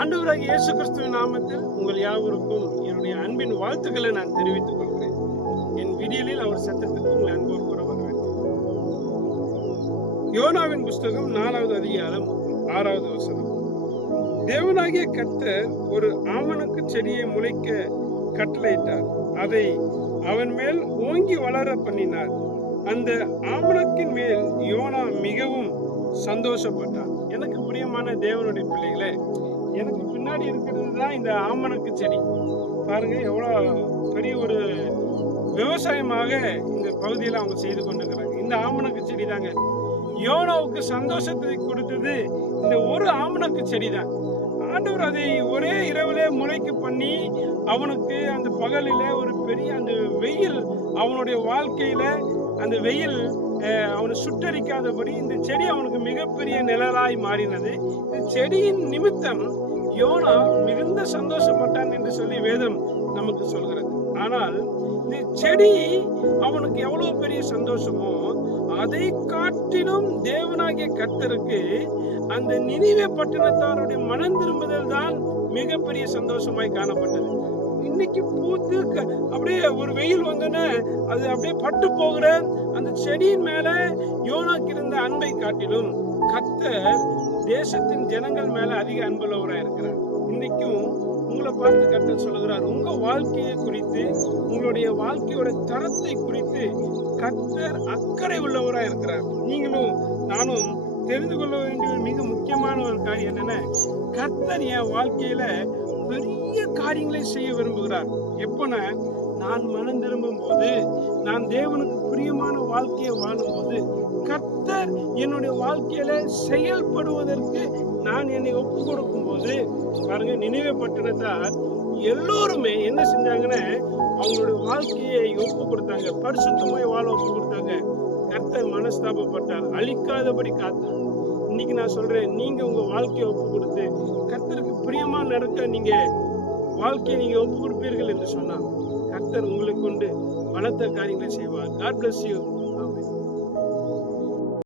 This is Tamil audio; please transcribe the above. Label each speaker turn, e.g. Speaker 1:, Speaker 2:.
Speaker 1: ஆண்டவராகிய இயேசு கிறிஸ்துவின் நாமத்தில் உங்கள் யாவருக்கும் என்னுடைய அன்பின் வாழ்த்துக்களை நான் தெரிவித்துக் கொள்கிறேன். என் விடியலில் அவர் சத்தத்திற்கு உங்கள் அன்போடு கூட வரவேற்கிறேன். யோனாவின் புஸ்தகம் நாலாவது அதிகாரம் ஆறாவது வசனம். தேவனாகிய கத்தர் ஒரு ஆமணக்கு செடியை முளைக்க கட்டளையிட்டார். அதை அவன் மேல் ஓங்கி வளர பண்ணினார். அந்த ஆமணக்கின் மேல் யோனா மிகவும் சந்தோஷப்பட்டான். எனக்கு பிரியமான தேவனுடைய பிள்ளைகளே எனக்கு பின்னாடி இருக்கிறது தான் இந்த ஆமணக்கு செடி. பாருங்க எவ்வளோ பெரிய ஒரு விவசாயமாக இந்த பகுதியில் அவங்க செய்து கொண்டிருக்கிறாங்க. இந்த ஆமணக்கு செடி தாங்க யோனோவுக்கு சந்தோஷத்தை கொடுத்தது இந்த ஒரு ஆமணக்கு செடி தான் ஆண்டவர் அதை ஒரே இரவிலே முளைக்கு பண்ணி அவனுக்கு அந்த பகலில் ஒரு பெரிய அந்த வெயில் அவனுடைய வாழ்க்கையில் அந்த வெயில் அவனை சுட்டரிக்காதபடி இந்த செடி அவனுக்கு மிகப்பெரிய நிழலாய் மாறினது. இந்த செடியின் நிமித்தம் யோனா மிகுந்த சந்தோஷப்பட்டான் என்று சொல்லி வேதம் நமக்கு சொல்கிறது. ஆனால் இந்த செடி அவனுக்கு எவ்வளவு பெரிய சந்தோஷமோ அதை காட்டிலும் தேவனாகிய கத்தருக்கு அந்த நினைவே பட்டணத்தாருடைய மனம் திரும்புதல் தான் மிகப்பெரிய சந்தோஷமாய் காணப்பட்டது. இன்னைக்கு பூத்து அப்படியே ஒரு வெயில் வந்தோன்னே அது அப்படியே பட்டு போகிற அந்த செடியின் மேல யோனாக்கு இருந்த அன்பை காட்டிலும் கத்தர் தேசத்தின் ஜனங்கள் மேல அதிக அன்புள்ளவரா இருக்கிறார். இன்னைக்கும் உங்களை பார்த்து கத்தர் சொல்லுகிறார் உங்க வாழ்க்கையை குறித்து உங்களுடைய வாழ்க்கையோட தரத்தை குறித்து கத்தர் அக்கறை உள்ளவரா இருக்கிறார். நீங்களும் நானும் தெரிந்து கொள்ள வேண்டிய மிக முக்கியமான ஒரு காரியம் என்னன்னா கத்தர் என் வாழ்க்கையில பெரிய காரியங்களை செய்ய விரும்புகிறார். எப்போனா நான் மனம் திரும்பும் போது நான் தேவனுக்கு பிரியமான வாழ்க்கையை வாழும்போது கர்த்தர் என்னுடைய வாழ்க்கையில செயல்படுவதற்கு நான் என்னை ஒப்பு கொடுக்கும் போது பாருங்க நினைவே பட்டினத்தார் எல்லோருமே என்ன செஞ்சாங்கன்னா அவங்களுடைய வாழ்க்கையை ஒப்பு கொடுத்தாங்க பரிசுத்தமாய் வாழ ஒப்பு கொடுத்தாங்க கர்த்தர் மனஸ்தாபப்பட்டார். அழிக்காதபடி காத்தார். இன்னைக்கு நான் சொல்றேன் நீங்க உங்க வாழ்க்கையை ஒப்பு கொடுத்து கர்த்தருக்கு பிரியமா நடக்க நீங்க வாழ்க்கையை நீங்க ஒப்பு கொடுப்பீர்கள் என்று சொன்னால் கர்த்தர் உங்களுக்கு கொண்டு பலத்த காரியங்களை செய்வார். God bless you